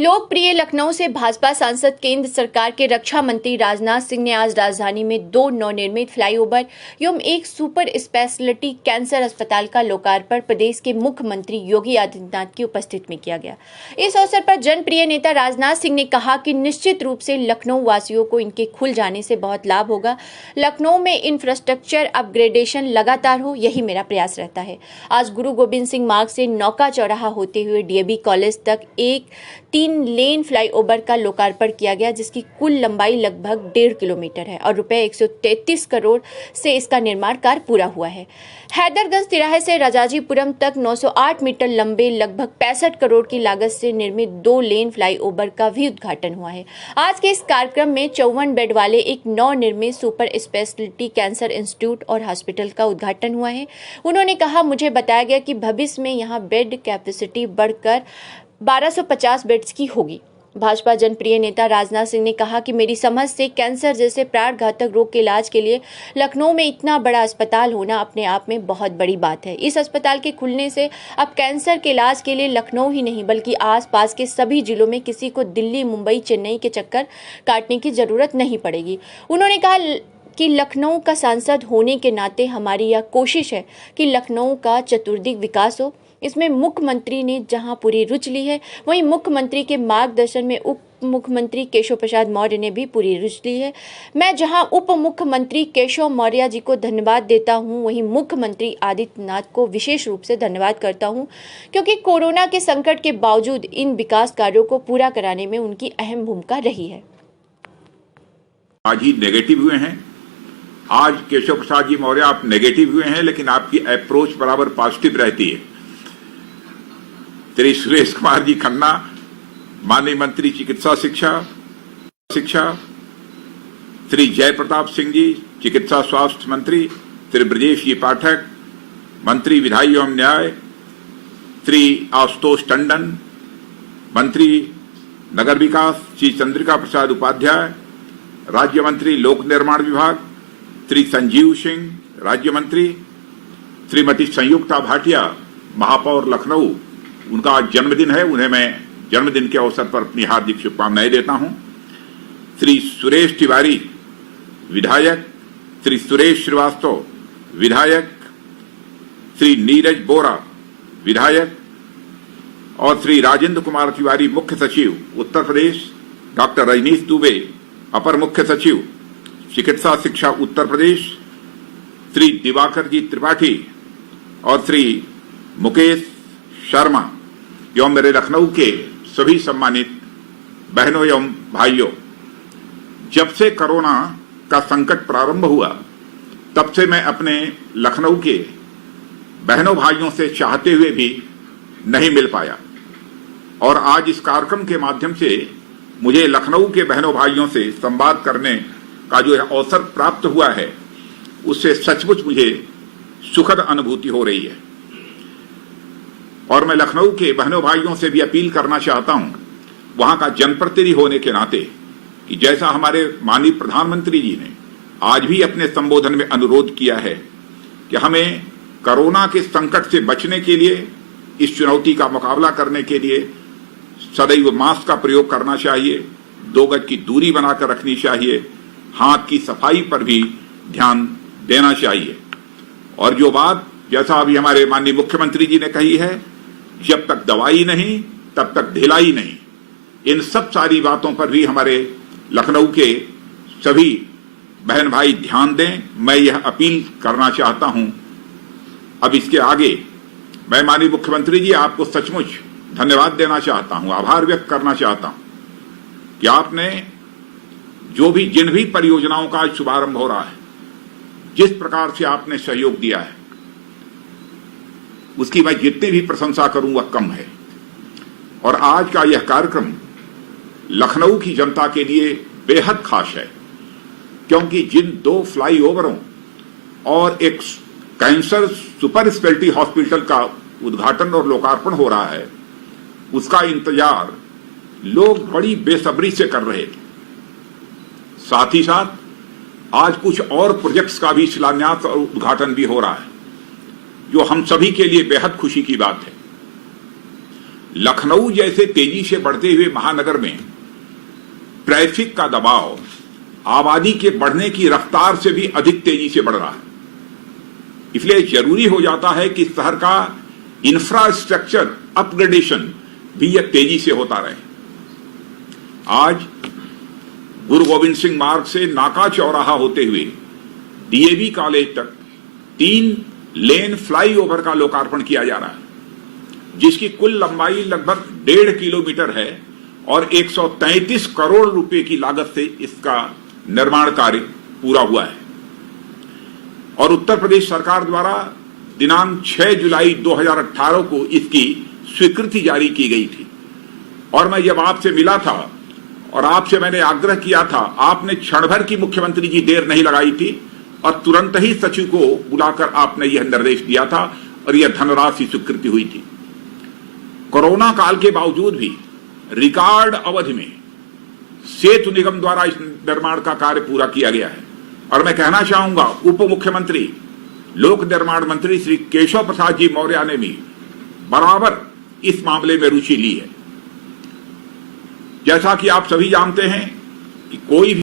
लोकप्रिय लखनऊ से भाजपा सांसद केंद्र सरकार के रक्षा मंत्री राजनाथ सिंह ने आज राजधानी में 2 नवनिर्मित फ्लाईओवर एवं एक सुपर स्पेशलिटी कैंसर अस्पताल का लोकार्पण प्रदेश के मुख्यमंत्री योगी आदित्यनाथ की उपस्थिति में किया गया। इस अवसर पर जनप्रिय नेता राजनाथ सिंह ने कहा कि निश्चित रूप से लखनऊ वासियों को इनके खुल जाने से बहुत लाभ होगा। लखनऊ में इंफ्रास्ट्रक्चर अपग्रेडेशन लगातार हो, यही मेरा प्रयास रहता है। आज गुरु गोविंद सिंह मार्ग से नौका चौराहा होते हुए डीएवी कॉलेज तक एक 3 लेन फ्लाईओवर का लोकार्पण किया गया, जिसकी कुल लंबाई लगभग 1.5 किलोमीटर है और रुपए 133 करोड़ से इसका निर्माण कार्य पूरा हुआ है। हैदरगंज तिराहे से राजाजीपुरम तक 908 मीटर लंबे लगभग 65 करोड़ की लागत से निर्मित 2 लेन फ्लाईओवर का भी उद्घाटन हुआ है। आज के इस कार्यक्रम में 54 बेड वाले एक नवनिर्मित सुपर स्पेशलिटी कैंसर इंस्टीट्यूट और हॉस्पिटल का उद्घाटन हुआ है। उन्होंने कहा, मुझे बताया गया कि भविष्य में यहाँ बेड कैपेसिटी बढ़कर 1250 बेड्स की होगी। भाजपा जनप्रिय नेता राजनाथ सिंह ने कहा कि मेरी समझ से कैंसर जैसे प्राणघातक रोग के इलाज के लिए लखनऊ में इतना बड़ा अस्पताल होना अपने आप में बहुत बड़ी बात है। इस अस्पताल के खुलने से अब कैंसर के इलाज के लिए लखनऊ ही नहीं बल्कि आसपास के सभी जिलों में किसी को दिल्ली, मुंबई, चेन्नई के चक्कर काटने की जरूरत नहीं पड़ेगी। उन्होंने कहा कि लखनऊ का सांसद होने के नाते हमारी यह कोशिश है कि लखनऊ का चतुर्दिक विकास हो। इसमें मुख्यमंत्री ने जहां पूरी रुचि ली है, वहीं मुख्यमंत्री के मार्गदर्शन में उप मुख्यमंत्री केशव प्रसाद मौर्य ने भी पूरी रुचि ली है। मैं जहां उप मुख्यमंत्री केशव मौर्य जी को धन्यवाद देता हूं, वहीं मुख्यमंत्री आदित्यनाथ को विशेष रूप से धन्यवाद करता हूं, क्योंकि कोरोना के संकट के बावजूद इन विकास कार्यों को पूरा कराने में उनकी अहम भूमिका रही है। आज ही नेगेटिव हुए हैं। आज केशव प्रसाद जी मौर्य आप नेगेटिव हुए हैं, लेकिन आपकी अप्रोच बराबर पॉजिटिव रहती है। श्री सुरेश कुमार जी खन्ना, माननीय मंत्री चिकित्सा शिक्षा, श्री जय प्रताप सिंह जी चिकित्सा स्वास्थ्य मंत्री, श्री ब्रजेश जी पाठक मंत्री विधायी एवं न्याय, श्री आशुतोष टंडन मंत्री नगर विकास, श्री चंद्रिका प्रसाद उपाध्याय राज्य मंत्री लोक निर्माण विभाग, श्री संजीव सिंह राज्य मंत्री, श्रीमती संयुक्ता भाटिया महापौर लखनऊ, उनका आज जन्मदिन है, उन्हें मैं जन्मदिन के अवसर पर अपनी हार्दिक शुभकामनाएं देता हूं। श्री सुरेश तिवारी विधायक, श्री सुरेश श्रीवास्तव विधायक, श्री नीरज बोरा विधायक और श्री राजेंद्र कुमार तिवारी मुख्य सचिव उत्तर प्रदेश, डॉक्टर रजनीश दुबे अपर मुख्य सचिव चिकित्सा शिक्षा उत्तर प्रदेश, श्री दिवाकर जी त्रिपाठी और श्री मुकेश शर्मा एवं मेरे लखनऊ के सभी सम्मानित बहनों एवं भाइयों, जब से कोरोना का संकट प्रारंभ हुआ तब से मैं अपने लखनऊ के बहनों भाइयों से चाहते हुए भी नहीं मिल पाया, और आज इस कार्यक्रम के माध्यम से मुझे लखनऊ के बहनों भाइयों से संवाद करने का जो अवसर प्राप्त हुआ है, उससे सचमुच मुझे सुखद अनुभूति हो रही है। और मैं लखनऊ के बहनों भाइयों से भी अपील करना चाहता हूं, वहां का जनप्रतिनिधि होने के नाते, कि जैसा हमारे माननीय प्रधानमंत्री जी ने आज भी अपने संबोधन में अनुरोध किया है कि हमें कोरोना के संकट से बचने के लिए, इस चुनौती का मुकाबला करने के लिए सदैव मास्क का प्रयोग करना चाहिए, 2 गज की दूरी बनाकर रखनी चाहिए, हाथ की सफाई पर भी ध्यान देना चाहिए। और जो बात जैसा अभी हमारे माननीय मुख्यमंत्री जी ने कही है, जब तक दवाई नहीं तब तक ढिलाई नहीं, इन सब सारी बातों पर भी हमारे लखनऊ के सभी बहन भाई ध्यान दें। मैं यह अपील करना चाहता हूं। अब इसके आगे मैं माननीय मुख्यमंत्री जी आपको सचमुच धन्यवाद देना चाहता हूं, आभार व्यक्त करना चाहता हूं कि आपने जिन भी परियोजनाओं का आज शुभारंभ हो रहा है, जिस प्रकार से आपने सहयोग दिया है, उसकी मैं जितनी भी प्रशंसा करूं वह कम है। और आज का यह कार्यक्रम लखनऊ की जनता के लिए बेहद खास है, क्योंकि जिन 2 फ्लाईओवरों और एक कैंसर सुपर स्पेशलिटी हॉस्पिटल का उद्घाटन और लोकार्पण हो रहा है, उसका इंतजार लोग बड़ी बेसब्री से कर रहे थे। साथ ही साथ आज कुछ और प्रोजेक्ट्स का भी शिलान्यास और उद्घाटन भी हो रहा है, जो हम सभी के लिए बेहद खुशी की बात है। लखनऊ जैसे तेजी से बढ़ते हुए महानगर में ट्रैफिक का दबाव आबादी के बढ़ने की रफ्तार से भी अधिक तेजी से बढ़ रहा है। इसलिए जरूरी हो जाता है कि शहर का इंफ्रास्ट्रक्चर अपग्रेडेशन भी यह तेजी से होता रहे। आज गुरु गोविंद सिंह मार्ग से नाका चौराहा होते हुए डीएवी कॉलेज तक 3 लेन फ्लाईओवर का लोकार्पण किया जा रहा है, जिसकी कुल लंबाई लगभग 1.5 किलोमीटर है और 133 करोड़ रुपए की लागत से इसका निर्माण कार्य पूरा हुआ है। और उत्तर प्रदेश सरकार द्वारा दिनांक 6 जुलाई 2018 को इसकी स्वीकृति जारी की गई थी। और मैं जब आपसे मिला था और आपसे मैंने आग्रह किया था, आपने क्षण भर की मुख्यमंत्री जी देर नहीं लगाई थी और तुरंत ही सचिव को बुलाकर आपने यह निर्देश दिया था और यह धनराशि स्वीकृति हुई थी। कोरोना काल के बावजूद भी रिकॉर्ड अवधि में सेतु निगम द्वारा इस निर्माण का कार्य पूरा किया गया है। और मैं कहना चाहूंगा, उप मुख्यमंत्री लोक निर्माण मंत्री श्री केशव प्रसाद जी मौर्य ने भी बराबर इस मामले में रुचि ली है। जैसा कि आप सभी जानते हैं कि कोई भी